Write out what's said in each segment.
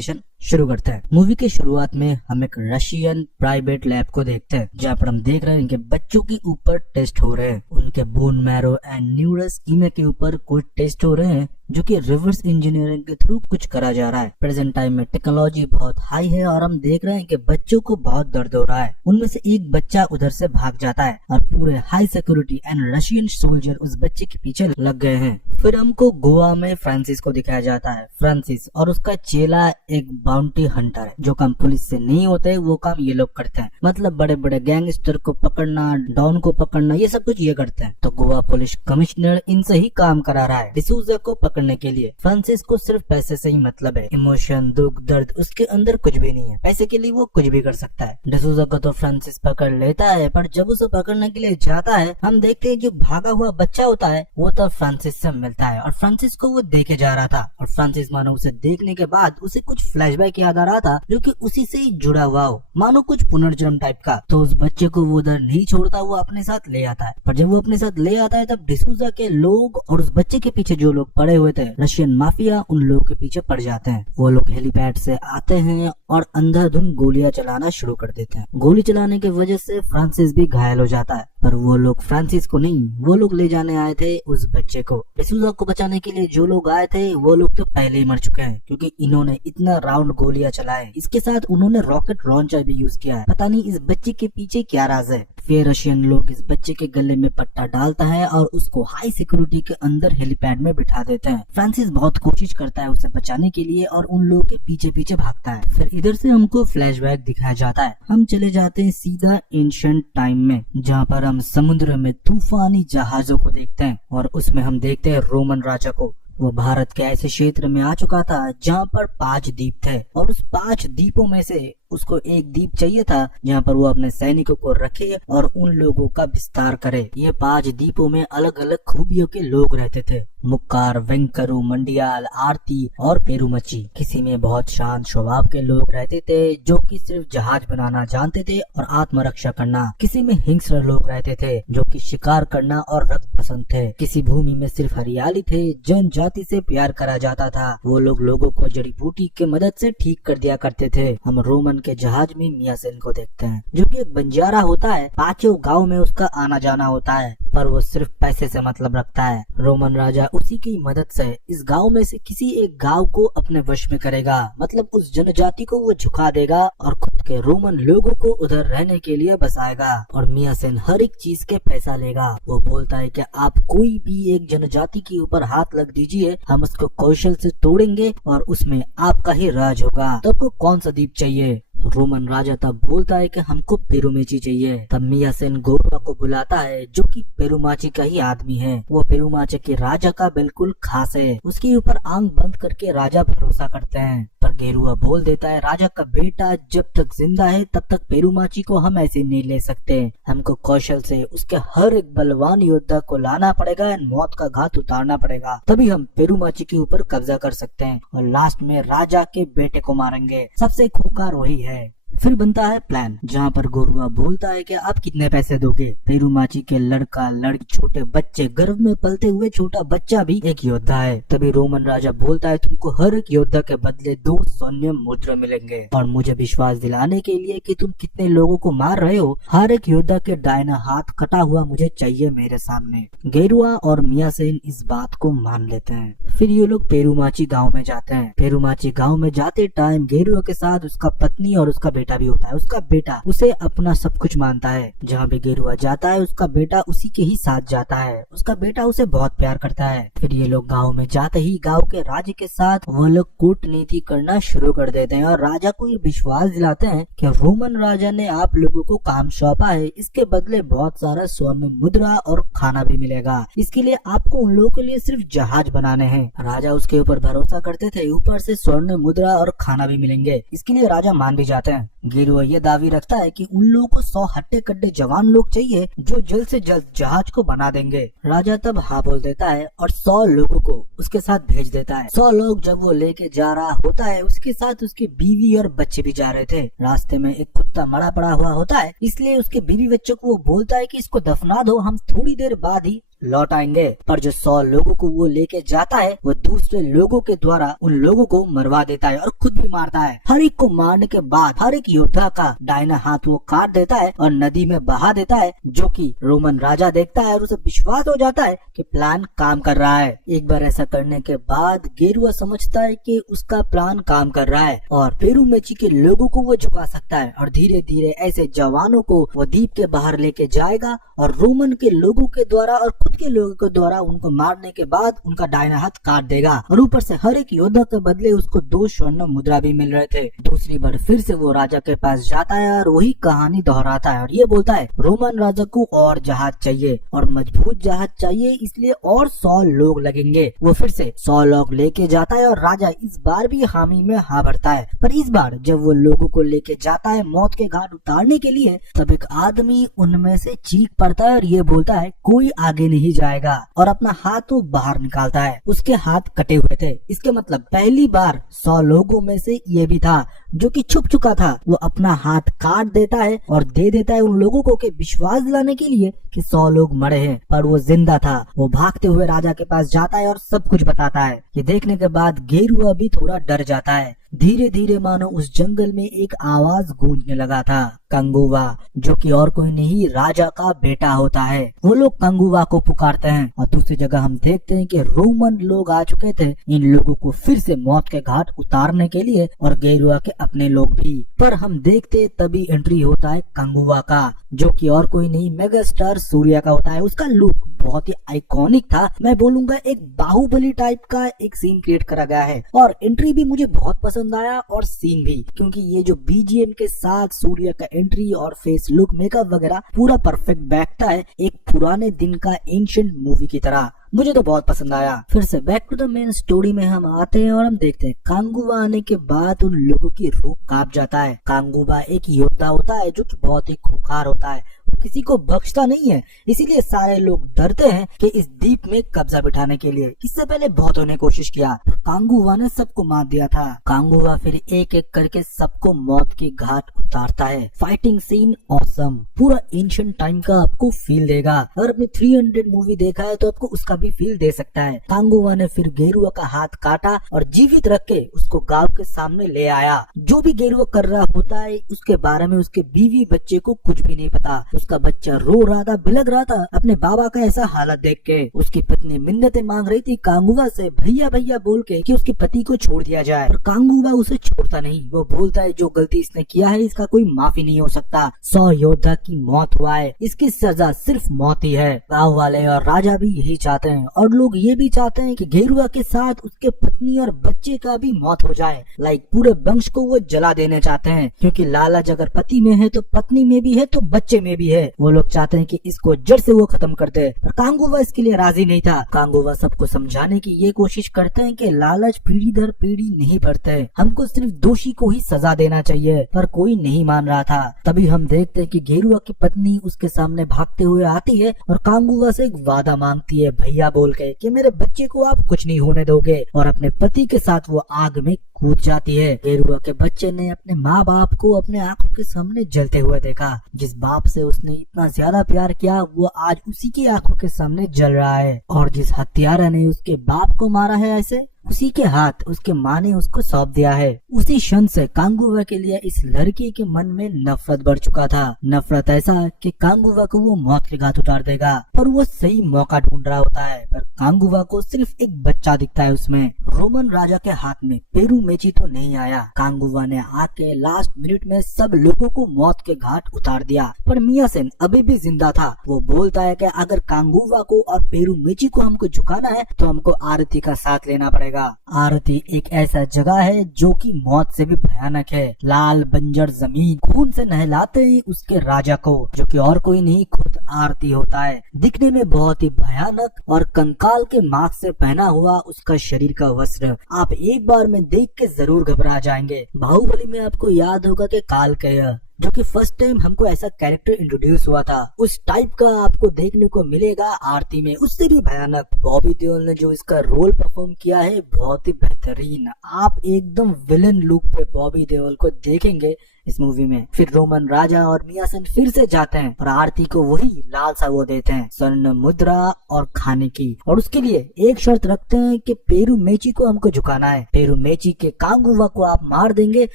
Investigation शुरू करते हैं। मूवी के शुरुआत में हम एक रशियन प्राइवेट लैब को देखते हैं, जहाँ पर हम देख रहे हैं कि बच्चों के ऊपर टेस्ट हो रहे हैं। उनके bone marrow and neural schema के ऊपर कुछ टेस्ट हो रहे हैं, जो कि रिवर्स इंजीनियरिंग के थ्रू कुछ करा जा रहा है। प्रेजेंट टाइम में टेक्नोलॉजी बहुत हाई है और हम देख रहे हैं कि बच्चों को बहुत दर्द हो रहा है। उनमें से एक बच्चा उधर से भाग जाता है और पूरे high security and Russian soldier उस बच्चे के पीछे लग गए हैं। फिर हमको गोवा में फ्रांसिस को दिखाया जाता है। फ्रांसिस और उसका चेला एक बाउंटी हंटर है। जो काम पुलिस से नहीं होते वो काम ये लोग करते हैं, मतलब बड़े बड़े गैंगस्टर को पकड़ना, डॉन को पकड़ना, ये सब कुछ ये करते हैं। तो गोवा पुलिस कमिश्नर इनसे ही काम करा रहा है डिसूजा को पकड़ने के लिए। फ्रांसिस को सिर्फ पैसे से ही मतलब है। इमोशन, दुख, दर्द उसके अंदर कुछ भी नहीं है। पैसे के लिए वो कुछ भी कर सकता है। डिसूजा को तो फ्रांसिस पकड़ लेता है, पर जब उसे पकड़ने के लिए जाता है हम देखते हैं जो भागा हुआ बच्चा होता है वो तो फ्रांसिस से मिलता है और फ्रांसिस को वो देखे जा रहा था। और फ्रांसिस मानो उसे देखने के बाद उसे कुछ फ्लैशबैक याद आ रहा था जो कि उसी से ही जुड़ा हुआ हो, मानो कुछ पुनर्जन्म टाइप का। तो उस बच्चे को वो उधर नहीं छोड़ता, वो अपने साथ ले आता है। पर जब वो अपने साथ ले आता है तब डिसूजा के लोग और उस बच्चे के पीछे जो लोग पड़े हुए थे रशियन माफिया, उन लोगों के पीछे पड़ जाते हैं। वो लोग हेलीपैड से आते हैं और अंधाधुंध गोलियां चलाना शुरू कर देते हैं। गोली चलाने की वजह से फ्रांसिस भी घायल हो जाता है, पर वो लोग फ्रांसिस को नहीं, वो लोग ले जाने आए थे उस बच्चे को। डिसूजा को बचाने के लिए जो लोग आए थे वो लोग तो पहले ही मर चुके हैं, क्योंकि इन्होंने इतना राउंड गोलियां चलाए। इसके साथ उन्होंने रॉकेट लॉन्चर भी यूज किया है। पता नहीं इस बच्चे के पीछे क्या राज है। फिर रशियन लोग इस बच्चे के गले में पट्टा डालता है और उसको हाई सिक्योरिटी के अंदर हेलीपैड में बिठा देते हैं। फ्रांसिस बहुत कोशिश करता है उसे बचाने के लिए और उन लोगों के पीछे पीछे भागता है। फिर इधर से हमको फ्लैशबैक दिखाया जाता है। हम चले जाते हैं सीधा एंशिएंट टाइम में, जहाँ पर हम समुद्र में तूफानी जहाजों को देखते हैं और उसमें हम देखते हैं रोमन राजा को। वो भारत के ऐसे क्षेत्र में आ चुका था जहाँ पर 5 द्वीप थे और उस 5 द्वीपों में से उसको एक द्वीप चाहिए था जहाँ पर वो अपने सैनिकों को रखे और उन लोगों का विस्तार करे। ये 5 द्वीपों में अलग अलग खूबियों के लोग रहते थे। मुक्कार, वेंकरू, मंडियाल, आरती और पेरुमची। किसी में बहुत शांत स्वभाव के लोग रहते थे जो कि सिर्फ जहाज बनाना जानते थे और आत्मरक्षा करना। किसी में हिंस्र लोग रहते थे जो कि शिकार करना और रक्त पसंद थे। किसी भूमि में सिर्फ हरियाली थे, जनजाति से प्यार करा जाता था। वो लोग लोगों को जड़ी बूटी की मदद से ठीक कर दिया करते थे। हम रोमन के जहाज में मिया सेन को देखते हैं, जो कि एक बंजारा होता है। 5 गांव में उसका आना जाना होता है, पर वो सिर्फ पैसे से मतलब रखता है। रोमन राजा उसी की मदद से इस गांव में से किसी एक गांव को अपने वश में करेगा, मतलब उस जनजाति को वो झुका देगा और खुद के रोमन लोगों को उधर रहने के लिए बसाएगा। और मिया सेन हर एक चीज के पैसा लेगा। वो बोलता है कि आप कोई भी एक जनजाति के ऊपर हाथ लग दीजिए, हम उसको कौशल से तोड़ेंगे और उसमें आपका ही राज होगा। तो आपको कौन सा द्वीप चाहिए? रोमन राजा तब बोलता है कि हमको पेरुमाची चाहिए। तब मिया सेन गोरुआ को बुलाता है, जो कि पेरुमाची का ही आदमी है। वो पेरुमाची के राजा का बिल्कुल खास है। उसके ऊपर आंख बंद करके राजा भरोसा करते हैं। पर गेरुआ बोल देता है, राजा का बेटा जब तक जिंदा है तब तक पेरुमाची को हम ऐसे नहीं ले सकते। हमको कौशल से उसके हर एक बलवान योद्धा को लाना पड़ेगा और मौत का घात उतारना पड़ेगा, तभी हम पेरुमाची के ऊपर कब्जा कर सकते हैं और लास्ट में राजा के बेटे को मारेंगे। सबसे खूंखार वही है। फिर बनता है प्लान, जहाँ पर गोरुआ बोलता है कि आप कितने पैसे दोगे? पेरुमाची के लड़का, लड़की, छोटे बच्चे, गर्भ में पलते हुए छोटा बच्चा भी एक योद्धा है। तभी रोमन राजा बोलता है, तुमको हर एक योद्धा के बदले 2 स्वर्ण मुद्रा मिलेंगे। और मुझे विश्वास दिलाने के लिए कि तुम कितने लोगों को मार रहे हो, हर एक योद्धा के दाहिना हाथ कटा हुआ मुझे चाहिए मेरे सामने। गेरुआ और मिया सेन इस बात को मान लेते हैं। फिर ये लोग पेरुमाची गाँव में जाते हैं। पेरुमाची गाँव में जाते टाइम गेरुआ के साथ उसका पत्नी और उसका बेटा भी होता है। उसका बेटा उसे अपना सब कुछ मानता है। जहाँ भी गेरुआ जाता है उसका बेटा उसी के ही साथ जाता है। उसका बेटा उसे बहुत प्यार करता है। फिर ये लोग गांव में जाते ही गांव के राजा के साथ वो लोग कूटनीति करना शुरू कर देते हैं और राजा को ये विश्वास दिलाते हैं कि रोमन राजा ने आप लोगों को काम सौंपा है, इसके बदले बहुत सारा स्वर्ण मुद्रा और खाना भी मिलेगा। इसके लिए आपको उन लोगों के लिए सिर्फ जहाज बनाने हैं। राजा उसके ऊपर भरोसा करते थे, ऊपर से स्वर्ण मुद्रा और खाना भी मिलेंगे। इसके लिए राजा मान भी जाते हैं। गेरुआ ये दावी रखता है कि उन लोगों को 100 हट्टे कट्टे जवान लोग चाहिए जो जल्द से जल्द जहाज को बना देंगे। राजा तब हाँ बोल देता है और 100 लोगों को उसके साथ भेज देता है। 100 लोग जब वो लेके जा रहा होता है, उसके साथ उसकी बीवी और बच्चे भी जा रहे थे। रास्ते में एक कुत्ता मरा पड़ा हुआ होता है, इसलिए उसके बीवी बच्चों को वो बोलता है कि इसको दफना दो, हम थोड़ी देर बाद ही लौट आएंगे। पर जो 100 लोगों को वो लेके जाता है वो दूसरे लोगों के द्वारा उन लोगों को मरवा देता है और खुद भी मारता है। हर एक को मारने के बाद हर एक योद्धा का दाहिना हाथ वो काट देता है और नदी में बहा देता है, जो कि रोमन राजा देखता है और उसे विश्वास हो जाता है कि प्लान काम कर रहा है। एक बार ऐसा करने के बाद गेरुआ समझता है कि उसका प्लान काम कर रहा है और पेरूमेची के लोगों को वो झुका सकता है और धीरे धीरे ऐसे जवानों को वो द्वीप के बाहर लेके जाएगा और रोमन के लोगों के द्वारा और खुद के लोगों के द्वारा उनको मारने के बाद उनका दाहिना हाथ काट देगा और ऊपर से हर एक योद्धा के बदले उसको 2 स्वर्ण मुद्रा भी मिल रहे थे। दूसरी बार फिर से वो राजा के पास जाता है और वही कहानी दोहराता है और ये बोलता है रोमन राजा को और जहाज चाहिए और मजबूत जहाज चाहिए, इसलिए और 100 लोग लगेंगे। वो फिर से 100 लोग लेके जाता है और राजा इस बार भी हामी में हाँ भरता है। पर इस बार जब वो लोगों को लेके जाता है मौत के घाट उतारने के लिए, तब एक आदमी उनमें से चीख पड़ता है और ये बोलता है कोई आगे नहीं जाएगा और अपना हाथ वो बाहर निकालता है। उसके हाथ कटे हुए थे। इसके मतलब पहली बार 100 लोगों में से ये भी था जो कि छुप चुका था। वो अपना हाथ काट देता है और दे देता है उन लोगों को कि विश्वास दिलाने के लिए कि 100 लोग मरे हैं पर वो जिंदा था। वो भागते हुए राजा के पास जाता है और सब कुछ बताता है। ये देखने के बाद गेरुआ भी थोड़ा डर जाता है। धीरे धीरे मानो उस जंगल में एक आवाज गूंजने लगा था, कंगुवा, जो कि और कोई नहीं राजा का बेटा होता है। वो लोग कंगुवा को पुकारते हैं और दूसरी जगह हम देखते हैं कि रोमन लोग आ चुके थे इन लोगों को फिर से मौत के घाट उतारने के लिए और गेरुआ के अपने लोग भी। पर हम देखते तभी एंट्री होता है कंगुवा का, जो कि और कोई नहीं मेगा स्टार सूर्या का होता है। उसका लुक बहुत ही आइकॉनिक था। मैं बोलूंगा एक बाहुबली टाइप का एक सीन क्रिएट करा गया है और एंट्री भी मुझे बहुत पसंद आया और सीन भी, क्योंकि ये जो बीजीएम के साथ सूर्य का एंट्री और फेस लुक मेकअप वगैरह पूरा परफेक्ट बैठता है एक पुराने दिन का एंशिएंट मूवी की तरह। मुझे तो बहुत पसंद आया। फिर से back to the main story में हम आते हैं और हम देखते हैं कांगुवा आने के बाद उन लोगों की रूह कांप जाता है। कांगुवा एक योद्धा होता है जो कि बहुत ही खूंखार होता है, किसी को बख्शता नहीं है, इसीलिए सारे लोग डरते हैं कि इस द्वीप में कब्जा बिठाने के लिए। इससे पहले बहुतों ने कोशिश किया, कांगुवा ने सबको मार दिया था। कांगुवा फिर एक एक करके सबको मौत के घाट उतारता है। फाइटिंग सीन ऑसम, पूरा एंशिएंट टाइम का आपको फील देगा। अगर आपने 300 मूवी देखा है तो आपको उसका भी फील दे सकता है। कांगुवा ने फिर गेरुआ का हाथ काटा और जीवित रख के उसको गांव के सामने ले आया। जो भी गेरुआ कर रहा होता है उसके बारे में उसके बीवी बच्चे को कुछ भी नहीं पता। उसका बच्चा रो रहा था, बिलख रहा था अपने बाबा का ऐसा हालत देख के। उसकी पत्नी मिन्नतें मांग रही थी कांगुवा से भैया भैया बोल के कि उसके पति को छोड़ दिया जाए, पर कांगुवा उसे छोड़ता नहीं। वो बोलता है जो गलती इसने किया है इसका कोई माफी नहीं हो सकता। 100 योद्धा की मौत हुआ है, इसकी सजा सिर्फ मौत ही है। गाँव वाले और राजा भी यही चाहते हैं और लोग ये भी चाहते हैं कि गेरुआ के साथ उसके पत्नी और बच्चे का भी मौत हो जाए। लाइक पूरे वंश को वो जला देने चाहते हैं, क्योंकि लालच अगर पति में है तो पत्नी में भी है तो बच्चे में भी है। वो लोग चाहते हैं कि इसको जड़ से वो खत्म कर दे, पर कांगुवा इसके लिए राजी नहीं था। कांगुवा सबको समझाने की ये कोशिश करते हैं कि लालच पीढ़ी दर पीढ़ी नहीं बढ़ते, हमको सिर्फ दोषी को ही सजा देना चाहिए, पर कोई नहीं मान रहा था। तभी हम देखते हैं कि गेरुआ की पत्नी उसके सामने भागते हुए आती है और कांगुवा से एक वादा मांगती है भैया बोल के कि मेरे बच्चे को आप कुछ नहीं होने दोगे, और अपने पति के साथ वो आग में कूद जाती है। गेरुआ के बच्चे ने अपने माँ बाप को अपने आंखों के सामने जलते हुए देखा। जिस बाप से उसने इतना ज्यादा प्यार किया वो आज उसी की आंखों के सामने जल रहा है, और जिस हत्यारा ने उसके बाप को मारा है ऐसे उसी के हाथ उसके माँ ने उसको सौंप दिया है। उसी क्षण से कांगुवा के लिए इस लड़की के मन में नफरत बढ़ चुका था। नफरत ऐसा कि कांगुवा को वो मौत के घाट उतार देगा, पर वो सही मौका ढूंढ रहा होता है। पर कांगुवा को सिर्फ एक बच्चा दिखता है उसमें। रोमन राजा के हाथ में पेरूमेची तो नहीं आया। कांगुवा ने आके लास्ट मिनट में सब लोगों को मौत के घाट उतार दिया, पर मियासेन अभी भी जिंदा था। वो बोलता है कि अगर कांगुवा को और पेरूमेची को हमको झुकाना है तो हमको आरती का साथ लेना पड़ेगा। आरती एक ऐसा जगह है जो कि मौत से भी भयानक है। लाल बंजर जमीन खून से नहलाते हैं उसके राजा को, जो कि और कोई नहीं खुद आरती होता है। दिखने में बहुत ही भयानक और कंकाल के मांस से पहना हुआ उसका शरीर का वस्त्र आप एक बार में देख के जरूर घबरा जाएंगे। बाहुबली में आपको याद होगा कि कालकेय जो कि फर्स्ट टाइम हमको ऐसा कैरेक्टर इंट्रोड्यूस हुआ था, उस टाइप का आपको देखने को मिलेगा आरती में, उससे भी भयानक। बॉबी देओल ने जो इसका रोल परफॉर्म किया है बहुत ही बेहतरीन। आप एकदम विलन लुक पे बॉबी देओल को देखेंगे इस मूवी में। फिर रोमन राजा और मिया सेन फिर से जाते हैं और आरती को वही लालसा वो देते हैं, स्वर्ण मुद्रा और खाने की, और उसके लिए एक शर्त रखते हैं कि पेरुमेची को हमको झुकाना है। पेरुमेची के कांगुवा को आप मार देंगे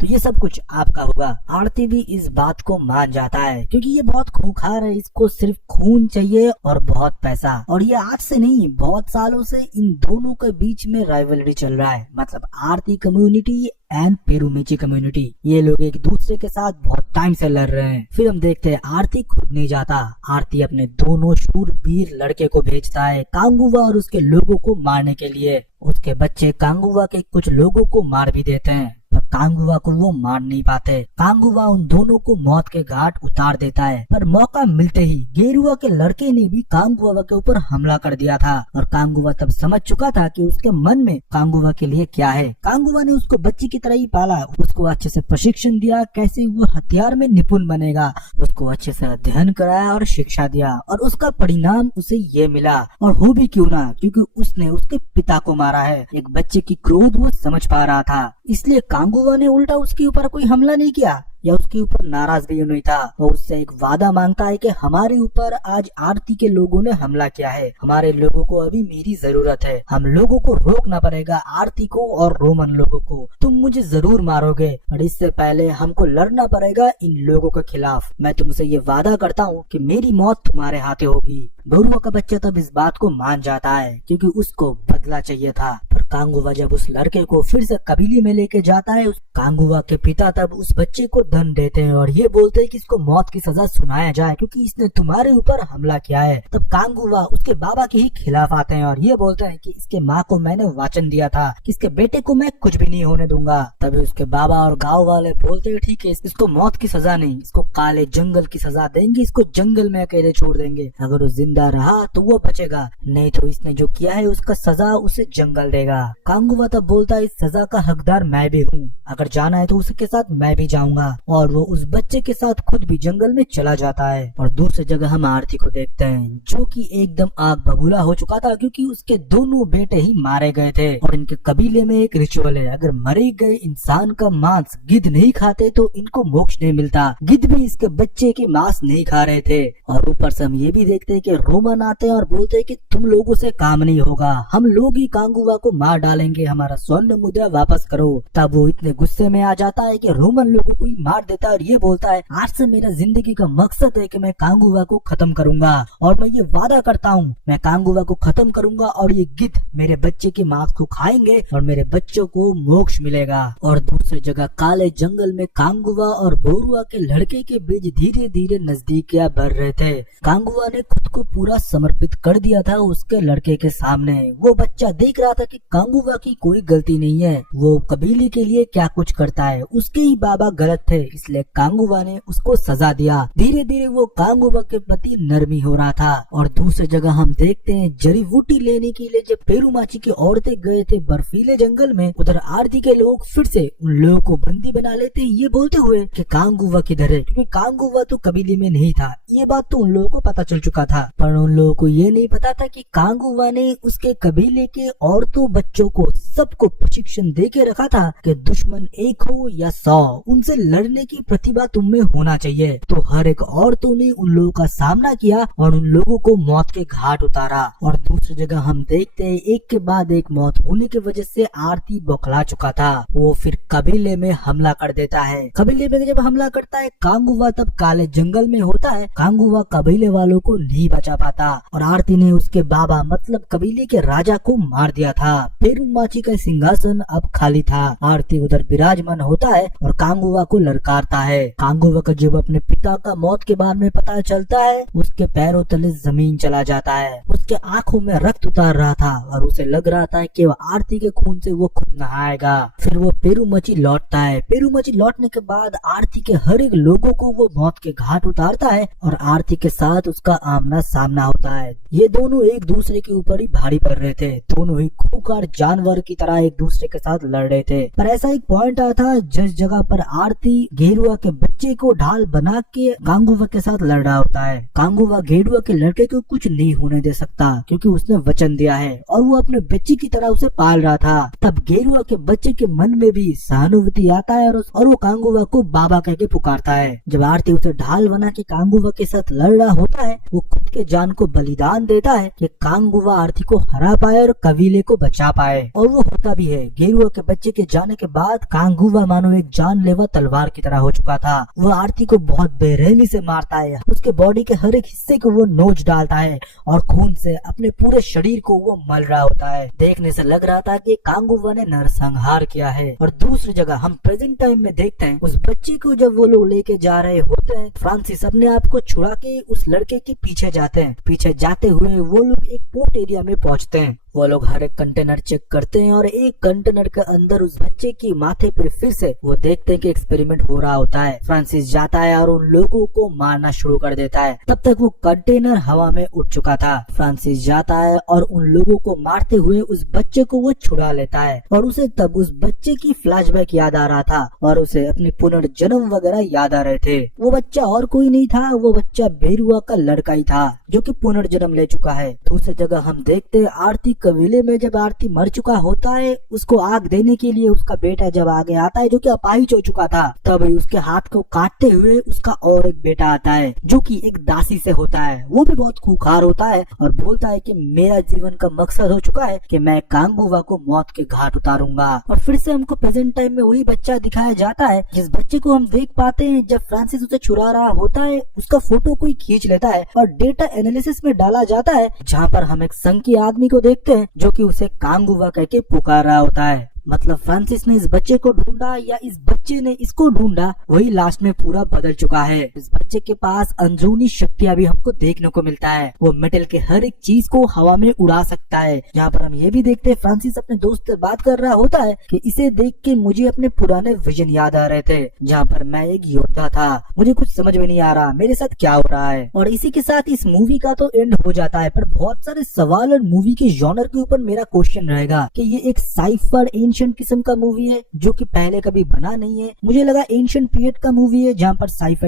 तो ये सब कुछ आपका होगा। आरती भी इस बात को मान जाता है क्योंकि ये बहुत खूंखार है, इसको सिर्फ खून चाहिए और बहुत पैसा। और ये आज से नहीं, बहुत सालों से इन दोनों के बीच में राइवलरी चल रहा है, मतलब आरती कम्युनिटी एंड पेरुमेची कम्युनिटी। ये लोग एक दूसरे के साथ बहुत टाइम से लड़ रहे हैं। फिर हम देखते हैं आरती खुद नहीं जाता, आरती अपने दोनों शूरवीर लड़के को भेजता है कांगुवा और उसके लोगों को मारने के लिए। उसके बच्चे कांगुवा के कुछ लोगों को मार भी देते हैं, पर कांगुवा को वो मार नहीं पाते। कांगुवा उन दोनों को मौत के घाट उतार देता है, पर मौका मिलते ही गेरुआ के लड़के ने भी कांगुवा के ऊपर हमला कर दिया था और कांगुवा तब समझ चुका था कि उसके मन में कांगुवा के लिए क्या है। कांगुवा ने उसको बच्चे की तरह ही पाला, उसको अच्छे से प्रशिक्षण दिया, कैसे वो हथियार में निपुण बनेगा, उसको अच्छे से अध्ययन कराया और शिक्षा दिया, और उसका परिणाम उसे ये मिला। और हो भी क्यों ना, क्योंकि उसने उसके पिता को मारा है। एक बच्चे की क्रोध वो समझ पा रहा था, इसलिए कांगुवा ने उल्टा उसके ऊपर कोई हमला नहीं किया या उसके ऊपर नाराज भी नहीं था। वो उससे एक वादा मांगता है कि हमारे ऊपर आज आरती के लोगों ने हमला किया है, हमारे लोगों को अभी मेरी जरूरत है, हम लोगों को रोकना पड़ेगा, आरती को और रोमन लोगों को। तुम मुझे जरूर मारोगे, पर इससे पहले हमको लड़ना पड़ेगा इन लोगों के खिलाफ। मैं तुमसे ये वादा करता हूँ कि मेरी मौत तुम्हारे हाथे होगी। बरुआ का बच्चा तब इस बात को मान जाता है क्योंकि उसको बदला चाहिए था। पर कांगुवा जब उस लड़के को फिर से कबीले में लेके जाता है, उस कांगुवा के पिता तब उस बच्चे को दंड देते हैं और ये बोलते हैं कि इसको मौत की सजा सुनाया जाए क्योंकि इसने तुम्हारे ऊपर हमला किया है। तब कांगुवा उसके बाबा के ही खिलाफ आते हैं और ये बोलते हैं कि इसके माँ को मैंने वचन दिया था कि इसके बेटे को मैं कुछ भी नहीं होने दूंगा। तभी उसके बाबा और गाँव वाले बोलते हैं ठीक है, इसको मौत की सजा नहीं, इसको काले जंगल की सजा देंगे, इसको जंगल में अकेले छोड़ देंगे। अगर वो जिंदा रहा तो वो बचेगा, नहीं तो इसने जो किया है उसका सजा उसे जंगल देगा। कांगुवा तब बोलता है इस सजा का हकदार मैं भी हूँ, अगर जाना है तो उसके साथ मैं भी जाऊंगा। और वो उस बच्चे के साथ खुद भी जंगल में चला जाता है। और दूसरी जगह हम आरती को देखते हैं जो कि एकदम आग बबूला हो चुका था क्योंकि उसके दोनों बेटे ही मारे गए थे। और इनके कबीले में एक रिचुअल है, अगर मरे गए इंसान का मांस गिद्ध नहीं खाते तो इनको मोक्ष नहीं मिलता। गिद्ध भी इसके बच्चे के मांस नहीं खा रहे थे। और ऊपर से हम ये भी देखते हैं कि रोमन आते हैं और बोलते हैं कि तुम लोगों से काम नहीं होगा, हम लोग ही कांगुवा को मार डालेंगे, हमारा स्वर्ण मुद्रा वापस करो। तब वो इतने गुस्से में आ जाता है कि रोमन लोगों को ही मार देता है और ये बोलता है आज से मेरा जिंदगी का मकसद है कि मैं कांगुवा को खत्म करूंगा और मैं ये वादा करता हूँ मैं कांगुवा को खत्म करूंगा और ये गिद्ध मेरे बच्चे के मांस को खाएंगे और मेरे बच्चों को मोक्ष मिलेगा। और दूसरी जगह काले जंगल में कांगुवा और बोरुआ के लड़के के बीच धीरे धीरे नजदीकियां बढ़ रहे थे। कांगुवा ने खुद को पूरा समर्पित कर दिया था उसके लड़के के सामने। वो बच्चा देख रहा था कि कांगुवा की कोई गलती नहीं है, वो कबीले के लिए क्या कुछ करता है, उसके ही बाबा गलत थे, इसलिए कांगुवा ने उसको सजा दिया। धीरे धीरे वो कांगुवा के प्रति नरमी हो रहा था। और दूसरी जगह हम देखते हैं जड़ी बूटी लेने के लिए जब पेरुमाची की औरतें गए थे बर्फीले जंगल में, उधर आरती के लोग फिर से उन लोगों को बंदी बना लेते ये बोलते हुए कि कांगुवा किधर है, क्योंकि कांगुवा तो कबीले में नहीं था। ये बात तो उन लोगों को पता चल चुका था, पर उन लोगों को ये नहीं पता था कि कांगुवा ने उसके कबीले के औरतों बच्चों को सबको प्रशिक्षण दे के रखा था कि दुश्मन एक हो या 100, उनसे लड़ने की प्रतिभा तुम में होना चाहिए। तो हर एक औरतों ने उन लोगों का सामना किया और उन लोगों को मौत के घाट उतारा। और दूसरी जगह हम देखते हैं एक के बाद एक मौत होने की वजह से आरती बौखला चुका था। वो फिर कबीले में हमला कर देता है। कबीले में जब हमला करता है कांगुवा तब काले जंगल में होता है। कांगुवा कबीले वालों को नहीं बचा पाता और आरती ने उसके बाबा मतलब कबीले के राजा को मार दिया था। पेरुमाची का सिंहासन अब खाली था। आरती उधर विराजमान होता है और कांगुवा को ललकारता है। कांगुवा का जब अपने पिता का मौत के बारे में पता चलता है उसके पैरों तले जमीन चला जाता है। उसके आंखों में रक्त उतार रहा था और उसे लग रहा था कि वो आरती के खून से वो खुद नहाएगा। फिर वो पेरुमाची लौटता है। पेरुमाची लौटने के बाद आरती के हर एक लोगों को वो मौत के घाट उतारता है और आरती के साथ उसका आमना सामना होता है। ये दोनों एक दूसरे के ऊपर ही भारी पड़ रहे थे। दोनों ही खूंखार जानवर की तरह एक दूसरे के साथ लड़ रहे थे। पर ऐसा एक पॉइंट आया था जिस जगह पर आरती गेरुआ के बच्चे को ढाल बना के कांगुवा के साथ लड़ रहा होता है। कांगुवा गेरुआ के लड़के को कुछ नहीं होने दे सकता क्योंकि उसने वचन दिया है और वो अपने बच्चे की तरह उसे पाल रहा था। तब गेरुआ के बच्चे के मन में भी सहानुभूति आता है और वो कांगुवा को बाबा कह के पुकारता है। जब आरती उसे ढाल बना के कांगुवा के साथ लड़ रहा होता है, वो खुद के जान को बलिदान देता है कि कांगुवा आरती को हरा पाए और कबीले को बचा पाए, और वो होता भी है। गेरुआ के बच्चे के जाने के बाद कांगुवा मानो एक जानलेवा तलवार की तरह हो चुका था। वो आरती को बहुत बेरहमी से मारता है, उसके बॉडी के हर एक हिस्से को वो नोच डालता है और खून से अपने पूरे शरीर को वो मल रहा होता है। देखने से लग रहा था कि कांगुवा ने नरसंहार किया है। और दूसरी जगह हम प्रेजेंट टाइम में देखते हैं उस बच्चे को जब वो लोग लेके जा रहे होते हैं, फ्रांसिस अपने आप को छुड़ा के उस लड़के के पीछे जाते हैं। पीछे जाते हुए वो लोग एक पोर्ट एरिया में पहुंचते हैं। वो लोग हर एक कंटेनर चेक करते हैं और एक कंटेनर के अंदर उस बच्चे की माथे पे फिर से वो देखते हैं कि एक्सपेरिमेंट हो रहा होता है। फ्रांसिस जाता है और उन लोगों को मारना शुरू कर देता है। तब तक वो कंटेनर हवा में उड़ चुका था। फ्रांसिस जाता है और उन लोगों को मारते हुए उस बच्चे को वो छुड़ा लेता है और उसे तब उस बच्चे की फ्लैशबैक याद आ रहा था और उसे अपने पुनर्जन्म वगैरह याद आ रहे थे। वो बच्चा और कोई नहीं था, वो बच्चा बेरुआ का लड़का ही था जो कि पुनर्जन्म ले चुका है। दूसरी जगह हम देखते हैं आरती कबीले में जब आरती मर चुका होता है, उसको आग देने के लिए उसका बेटा जब आगे आता है जो कि अपाहिज हो चुका था, तब उसके हाथ को काटते हुए उसका और एक बेटा आता है जो कि एक दासी से होता है। वो भी बहुत खूंखार होता है और बोलता है कि मेरा जीवन का मकसद हो चुका है कि मैं कांगुवा को मौत के घाट उतारूंगा। और फिर से हमको प्रेजेंट टाइम में वही बच्चा दिखाया जाता है जिस बच्चे को हम देख पाते हैं जब फ्रांसिस उसे छुड़ा रहा होता है, उसका फोटो कोई खींच लेता है और डेटा एनालिसिस में डाला जाता है, जहाँ पर हम एक संकी आदमी को देखते हैं जो कि उसे कांगुवा कह के पुकार रहा होता है। मतलब फ्रांसिस ने इस बच्चे को ढूंढा या इस बच्चे ने इसको ढूंढा, वही लास्ट में पूरा बदल चुका है। इस बच्चे के पास अंदरूनी शक्तियां भी हमको देखने को मिलता है। वो मेटल के हर एक चीज को हवा में उड़ा सकता है। यहाँ पर हम ये भी देखते हैं फ्रांसिस अपने दोस्त से बात कर रहा होता है कि इसे देख के मुझे अपने पुराने विजन याद आ रहे थे जहाँ पर मैं एक योद्धा था, मुझे कुछ समझ में नहीं आ रहा मेरे साथ क्या हो रहा है। और इसी के साथ इस मूवी का तो एंड हो जाता है, पर बहुत सारे सवाल और मूवी के जॉनर के ऊपर मेरा क्वेश्चन रहेगा कि ये एक साइफर एंशिएंट किस्म का मूवी है जो कि पहले कभी बना नहीं है। मुझे लगा एंशिएंट पीरियड का मूवी है जहाँ पर साइफाई